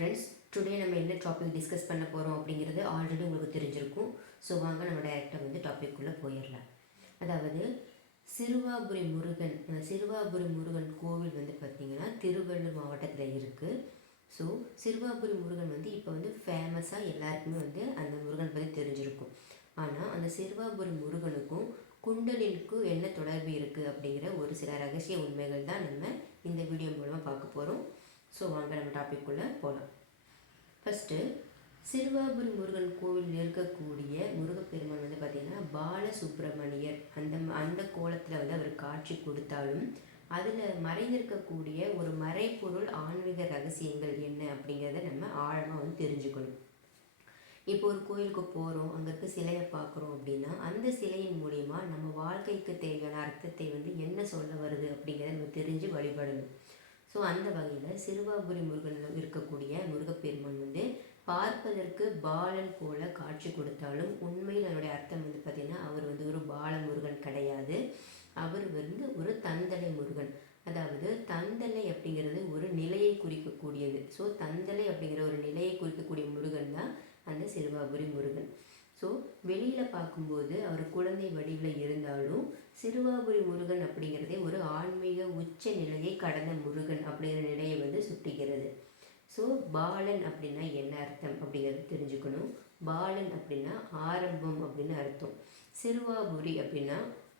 Friends today நம்ம என்ன topic discuss பண்ண போகிறோம் அப்படிங்கிறது ஆல்ரெடி உங்களுக்கு தெரிஞ்சிருக்கும். ஸோ வாங்க நம்ம டைரெக்டாக வந்து டாபிக்குள்ளே போயிடலாம். அதாவது சிறுவாபுரி முருகன் அந்த சிறுவாபுரி முருகன் கோவில் வந்து பார்த்திங்கன்னா திருவள்ளூர் மாவட்டத்தில் இருக்குது ஸோ சிறுவாபுரி முருகன் வந்து இப்போ வந்து ஃபேமஸாக எல்லாருக்குமே வந்து அந்த முருகன் பற்றி தெரிஞ்சிருக்கும். ஆனால் அந்த சிறுவாபுரி முருகனுக்கும் குண்டலினுக்கும் என்ன தொடர்பு இருக்குது அப்படிங்கிற ஒரு சில ரகசிய உண்மைகள் தான் நம்ம இந்த வீடியோ மூலமாக பார்க்க போகிறோம் ஸோ வாங்க நம்ம டாபிக்குள்ளே போகலாம் ஃபஸ்ட்டு சிறுவாபுரி முருகன் கோவிலில் இருக்கக்கூடிய முருகப்பெருமான் வந்து பார்த்திங்கன்னா பாலசுப்ரமணியர். அந்த அந்த கோலத்தில் வந்து அவர் காட்சி கொடுத்தாலும் அதில் மறைந்திருக்கக்கூடிய ஒரு மறைப்பொருள் ஆன்மீக ரகசியங்கள் என்ன அப்படிங்கிறத நம்ம ஆழமாக வந்து தெரிஞ்சுக்கணும். இப்போ ஒரு கோயிலுக்கு போகிறோம் அங்கே இருக்க சிலையை பார்க்குறோம் அப்படின்னா அந்த சிலையின் மூலிமா நம்ம வாழ்க்கைக்கு தேவையான அர்த்தத்தை வந்து என்ன சொல்ல வருது அப்படிங்கிறத நம்ம தெரிஞ்சு வழிபடணும். ஸோ அந்த வகையில் சிறுவாபுரி முருகனில் இருக்கக்கூடிய முருகப்பெருமான் வந்து பார்ப்பதற்கு பாலன் போல காட்சி கொடுத்தாலும் உண்மையில் அதனுடைய அர்த்தம் வந்து பார்த்திங்கன்னா அவர் வந்து ஒரு பால முருகன் கிடையாது. அவர் வந்து ஒரு தந்தலை முருகன். அதாவது தந்தலை அப்படிங்கிறது ஒரு நிலையை குறிக்கக்கூடியது. ஸோ தந்தலை அப்படிங்கிற ஒரு நிலையை குறிக்கக்கூடிய முருகன் தான் அந்த சிறுவாபுரி முருகன். ஸோ வெளியில் பார்க்கும்போது அவர் குழந்தை வடிவில் இருந்தாலும் சிறுவாபுரி முருகன் அப்படிங்கிறதே ஒரு ஆன்மீக உச்ச நிலையை கடந்த முருகன் அப்படிங்கிற நிலையை வந்து சுட்டுகிறது ஸோ பாலன் அப்படின்னா என்ன அர்த்தம் அப்படிங்கிறது தெரிஞ்சுக்கணும். பாலன் அப்படின்னா ஆரம்பம் அப்படின்னு அர்த்தம். சிறுவாபுரி அப்படின்னா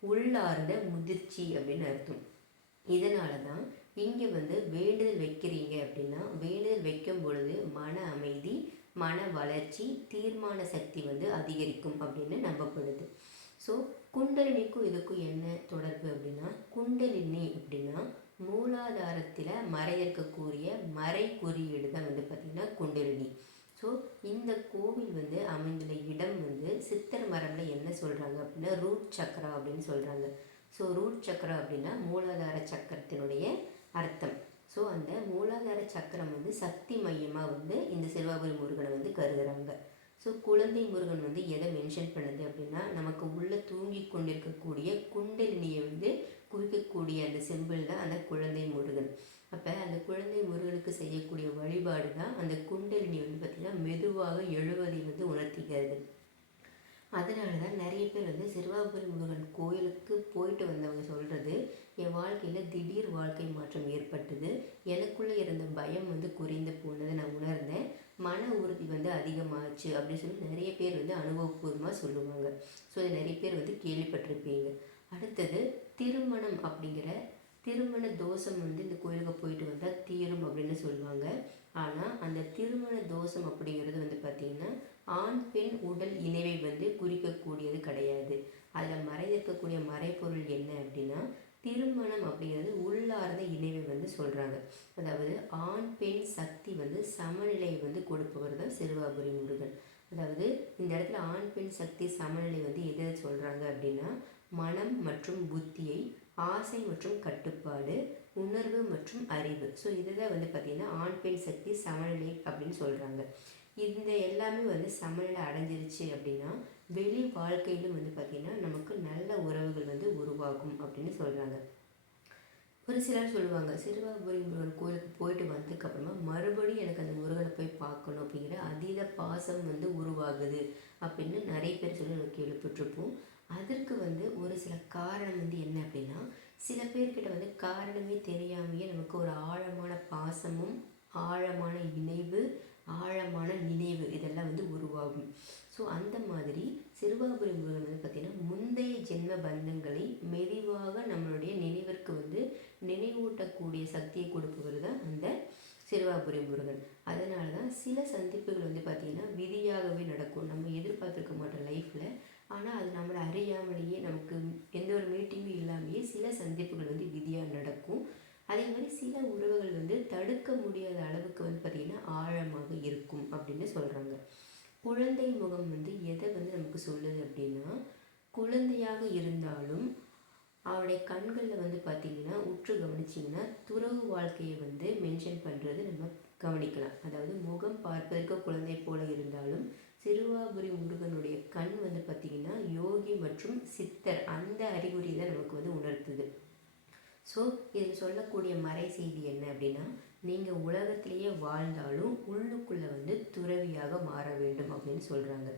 உள்ளார்ந்த முதிர்ச்சி அப்படின்னு அர்த்தம். இதனால தான் இங்கே வந்து வேண்டுதல் வைக்கிறீங்க அப்படின்னா வேண்டுதல் வைக்கும் பொழுது மன அமைதி மன வளர்ச்சி தீர்மான சக்தி வந்து அதிகரிக்கும் அப்படின்னு நம்பப்படுது. ஸோ குண்டலினிக்கும் இதுக்கும் என்ன தொடர்பு அப்படின்னா குண்டலினி அப்படின்னா மூலாதாரத்தில் மறையிருக்கக்கூடிய மறை குறியீடு தான் வந்து பார்த்திங்கன்னா குண்டலினி. ஸோ இந்த கோவில் வந்து அமைந்துள்ள இடம் வந்து சித்தர் மரபில் என்ன சொல்கிறாங்க அப்படின்னா ரூட் சக்கரா அப்படின்னு சொல்கிறாங்க ஸோ ரூட் சக்கரா அப்படின்னா மூலாதார சக்கரத்தினுடைய அர்த்தம். ஸோ அந்த மூலாதார சக்கரம் வந்து சக்தி மையமாக வந்து இந்த சிறுவாபுரி முருகனை வந்து கருதுகிறாங்க ஸோ குழந்தை முருகன் வந்து எதை மென்ஷன் பண்ணுது அப்படின்னா நமக்கு உள்ளே தூங்கி கொண்டிருக்கக்கூடிய குண்டலினியை வந்து குறிக்கக்கூடிய அந்த செம்பிள் தான் அந்த குழந்தை முருகன். அப்போ அந்த குழந்தை முருகனுக்கு செய்யக்கூடிய வழிபாடு தான் அந்த குண்டலினி வந்து பார்த்திங்கன்னா மெதுவாக எழுவதை வந்து உணர்த்திக்கிறது அதனால தான் நிறைய பேர் வந்து சிறுவாபுரி முருகன் கோயிலுக்கு போயிட்டு வந்தவங்க சொல்கிறது என் வாழ்க்கையில் திடீர் வாழ்க்கை மாற்றம் ஏற்பட்டது. எனக்குள்ளே இருந்த பயம் வந்து குறைந்து போனதை நான் உணர்ந்தேன். மன உறுதி வந்து அதிகமாச்சு அப்படின்னு சொல்லி நிறைய பேர் வந்து அனுபவபூர்வமாக சொல்லுவாங்க. ஸோ இதை நிறைய பேர் வந்து கேள்விப்பட்டிருப்பீங்க. அடுத்தது திருமணம் அப்படிங்கிற திருமண தோஷம் வந்து இந்த கோயிலுக்கு போயிட்டு வந்தால் தீரும் அப்படின்னு சொல்லுவாங்க. ஆனால் அந்த திருமண தோஷம் அப்படிங்கிறது வந்து பார்த்திங்கன்னா ஆண் பெண் உடல் இணைவை வந்து குறிக்கக்கூடியது கிடையாது. அதில் மறைந்திருக்கக்கூடிய மறைப்பொருள் என்ன அப்படின்னா திருமணம் அப்படிங்கிறது உள்ளார்ந்த இணைவை வந்து சொல்கிறாங்க அதாவது ஆண் பெண் சக்தி வந்து சமநிலையை வந்து கொடுப்பவர் தான் சிறுவாபுரி முருகன். அதாவது இந்த இடத்துல ஆண் பெண் சக்தி சமநிலை வந்து எதை சொல்கிறாங்க அப்படின்னா மனம் மற்றும் புத்தியை ஆசை மற்றும் கட்டுப்பாடு உணர்வு மற்றும் அறிவு. ஸோ இதுதான் வந்து பார்த்திங்கன்னா ஆண் பெண் சக்தி சமநிலை அப்படின்னு சொல்கிறாங்க இந்த எல்லாமே வந்து சமநிலை அடைஞ்சிருச்சு அப்படின்னா வெளி வாழ்க்கையிலும் வந்து பார்த்திங்கன்னா நமக்கு நல்ல உறவுகள் வந்து உருவாகும் அப்படின்னு சொல்கிறாங்க ஒரு சிலர் சொல்லுவாங்க சிறுவாபுரி முருகன் கோயிலுக்கு போயிட்டு வந்ததுக்கப்புறமா மறுபடியும் எனக்கு அந்த முருகனை போய் பார்க்கணும் அப்படிங்கிற அதீத பாசம் வந்து உருவாகுது அப்படின்னு நிறைய பேர் சொல்லி நம்ம கேள்விப்பட்டிருப்போம். அதற்கு வந்து ஒரு சில காரணம் வந்து என்ன அப்படின்னா சில பேர்கிட்ட வந்து காரணமே தெரியாமையே நமக்கு ஒரு ஆழமான பாசமும் ஆழமான இணைவு ஆழமான நினைவு இதெல்லாம் வந்து உருவாகும். ஸோ அந்த மாதிரி சிறுவாபுரி முருகன் வந்து பார்த்திங்கன்னா முந்தைய ஜென்ம பந்தங்களை மெதுவாக நம்மளுடைய நினைவிற்கு வந்து நினைவூட்டக்கூடிய சக்தியை கொடுப்பவர் தான் அந்த சிறுவாபுரி முருகன் அதனால தான் சில சந்திப்புகள் வந்து பார்த்திங்கன்னா விதியாகவே நடக்கும். நம்ம எதிர்பார்த்துருக்க மாட்டோம் லைஃப்பில் ஆனால் அது நம்மளை அறியாமலேயே நமக்கு எந்த ஒரு மீட்டிங்கும் இல்லாமலேயே சில சந்திப்புகள் வந்து விதியாக நடக்கும். அதே மாதிரி சில உறவுகள் வந்து தடுக்க முடியாத அளவுக்கு வந்து பார்த்திங்கன்னா ஆழமாக இருக்கும் அப்படின்னு சொல்கிறாங்க குழந்தை முகம் வந்து எதை வந்து நமக்கு சொல்லுது அப்படின்னா குழந்தையாக இருந்தாலும் அவருடைய கண்களில் வந்து பார்த்திங்கன்னா உற்று கவனிச்சிங்கன்னா துறவு வாழ்க்கையை வந்து மென்ஷன் பண்ணுறது நம்ம கவனிக்கலாம். அதாவது முகம் பார்ப்பதற்கு குழந்தை போல இருந்தாலும் சிறுவாபுரி முருகனுடைய கண் வந்து பார்த்திங்கன்னா யோகி மற்றும் சித்தர் அந்த அறிகுறி தான் நமக்கு வந்து உணர்த்துது. ஸோ இதில் சொல்லக்கூடிய மறை செய்தி என்ன அப்படின்னா நீங்கள் உலகத்திலேயே வாழ்ந்தாலும் உள்ளுக்குள்ளே வந்து துறவியாக மாற வேண்டும் அப்படின்னு சொல்கிறாங்க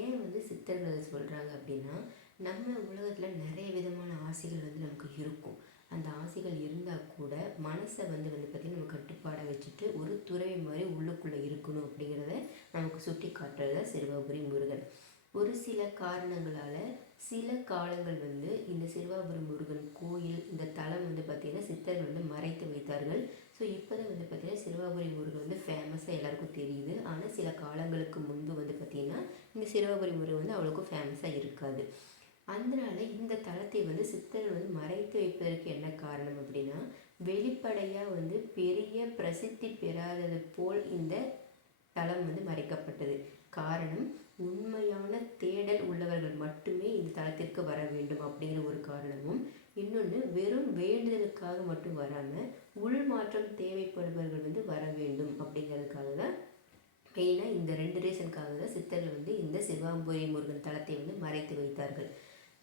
ஏன் வந்து சித்தர்கள் அதை சொல்கிறாங்க அப்படின்னா நம்ம உலகத்தில் நிறைய விதமான ஆசைகள் வந்து நமக்கு இருக்கும். அந்த ஆசைகள் இருந்தால் கூட மனசை வந்து வந்து பார்த்திங்கன்னா நம்ம கட்டுப்பாடை வச்சுட்டு ஒரு துறவி மாதிரி உள்ளுக்குள்ளே இருக்கணும் அப்படிங்கிறத நமக்கு சுட்டி காட்டுறது தான் முருகன். ஒரு சில காரணங்களால் சில காலங்கள் வந்து இந்த சிறுவாபுரி முருகன் கோயில் இந்த தலம் வந்து பார்த்திங்கன்னா சித்தர்கள் வந்து மறைத்து வைத்தார்கள். ஸோ இப்போ தான் வந்து பார்த்திங்கன்னா சிறுவாபுரி முருகன் வந்து ஃபேமஸாக எல்லாருக்கும் தெரியுது. ஆனால் சில காலங்களுக்கு முன்பு வந்து பார்த்திங்கன்னா இந்த சிறுவாபுரி முருகன் வந்து அவ்வளோக்கும் ஃபேமஸாக இருக்காது. அதனால இந்த தளத்தை வந்து சித்தர்கள் வந்து மறைத்து வைப்பதற்கு என்ன காரணம் அப்படின்னா வெளிப்படையாக வந்து பெரிய பிரசித்தி பெறாதது போல் இந்த தளம் வந்து மறைக்கப்பட்டது. காரணம் உண்மையான தேடல் உள்ளவர்கள் மட்டுமே இந்த தளத்திற்கு வர வேண்டும் அப்படிங்கிற ஒரு காரணமும் இன்னொன்று வெறும் வேண்டுதலுக்காக மட்டும் வராமல் உள் மாற்றம் தேவைப்படுபவர்கள் வந்து வர வேண்டும் அப்படிங்கிறதுக்காக தான் மெயினாக இந்த ரெண்டு ரீசனுக்காக தான் சித்தர்கள் வந்து இந்த சிவாம்புரி முருகன் தளத்தை வந்து மறைத்து வைத்தார்கள்.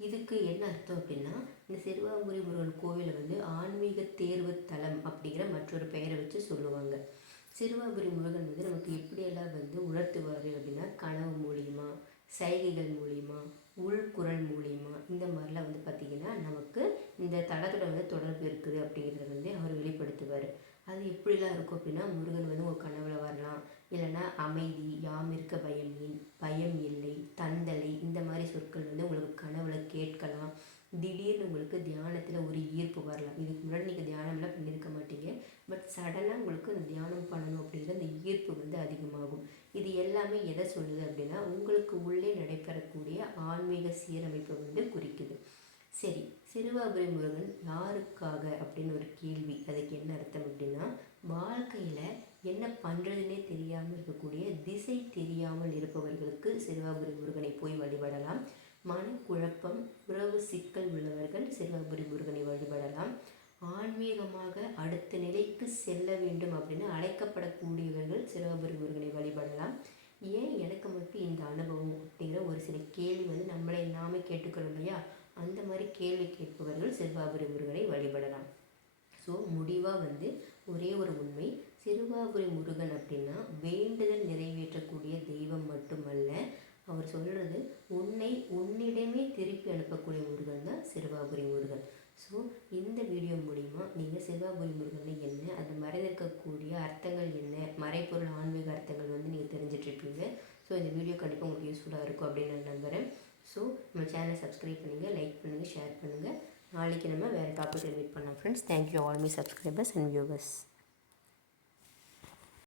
இதுக்கு என்ன அர்த்தம் அப்படின்னா இந்த சிறுவாபுரி முருகன் கோவிலை வந்து ஆன்மீக தேர்வு தலம் அப்படிங்கிற மற்றொரு பெயரை வச்சு சொல்லுவாங்க. சிறுவாபுரி முருகன் வந்து நமக்கு எப்படியெல்லாம் வந்து உணர்த்துவார் அப்படின்னா கனவு மூலியமா சைகைகள் மூலியமா உள்குரல் மூலியமா இந்த மாதிரிலாம் வந்து பார்த்திங்கன்னா நமக்கு இந்த தளத்தோட வந்து தொடர்பு இருக்குது அப்படிங்கிறத வந்து அவர் வெளிப்படுத்துவார். அது எப்படிலாம் இருக்கும் அப்படின்னா முருகன் வந்து உங்கள் கனவுல வரலாம். இல்லைன்னா அமைதி யாம் இருக்க பயம் பயம் இல்லை தந்தலை இந்த மாதிரி சொற்கள் வந்து உங்களுக்கு கனவுல கேட்கலாம். திடீர்னு உங்களுக்கு தியானத்தில் ஒரு ஈர்ப்பு வரலாம். இதுக்கு முன்னாடி நீங்கள் தியானம்லாம் பண்ணியிருக்க மாட்டீங்க. பட் சடனாக உங்களுக்கு அந்த தியானம் பண்ணணும் அப்படிங்கிற அந்த ஈர்ப்பு வந்து அதிகமாகும். இது எல்லாமே எதை சொல்லுது அப்படின்னா உங்களுக்கு உள்ளே நடைபெறக்கூடிய ஆன்மீக சீரமைப்பை வந்து குறிக்குது. சரி சிறுவாபுரி முருகன் யாருக்காக அப்படின்னு ஒரு கேள்வி. அதுக்கு என்ன அர்த்தம் அப்படின்னா வாழ்க்கையில் என்ன பண்ணுறதுனே தெரியாமல் இருக்கக்கூடிய திசை தெரியாமல் இருப்பவர்களுக்கு சிறுவாபுரி முருகனை போய் வழிபடலாம். மனக்குழப்பம் உறவு சிக்கல் உள்ளவர்கள் சிறுவாபுரி முருகனை வழிபடலாம். ஆன்மீகமாக அடுத்த நிலைக்கு செல்ல வேண்டும் அப்படின்னு அழைக்கப்படக்கூடியவர்கள் சிறுவாபுரி முருகனை வழிபடலாம். ஏன் எனக்கு மட்டும் இந்த அனுபவம் அப்படிங்கிற ஒரு சில கேள்வி வந்து நம்மளை நாமே கேட்டுக்கிறோம் இல்லையா? அந்த மாதிரி கேள்வி கேட்பவர்கள் சிறுவாபுரி முருகனை வழிபடலாம். ஸோ முடிவாக வந்து ஒரே ஒரு உண்மை சிறுவாபுரி முருகன் அப்படின்னா வேண்டுதல் நிறைவேற்றக்கூடிய தெய்வம் மட்டுமல்ல அவர் சொல்கிறது உன்னை உன்னிடமே திருப்பி அனுப்பக்கூடிய முருகன் தான் சிறுவாபுரி முருகன் ஸோ இந்த வீடியோ மூலிமா நீங்கள் சிறுவாபுரி முருகன் என்ன அது மறைந்திருக்கக்கூடிய அர்த்தங்கள் என்ன ஒரு ஆன்மீக அர்த்தங்கள் வந்து நீங்கள் தெரிஞ்சிட்ருப்பீங்க. ஸோ இந்த வீடியோ கண்டிப்பாக உங்களுக்கு யூஸ்ஃபுல்லாக இருக்கும் அப்படின்னு நான் நம்புகிறேன் ஸோ நம்ம சேனலை சப்ஸ்கிரைப் பண்ணுங்கள் லைக் பண்ணுங்கள் ஷேர் பண்ணுங்கள் நாளைக்கு நம்ம வேறு டாப்பிக்கில் மீட் பண்ணலாம் friends thank you all me subscribers and viewers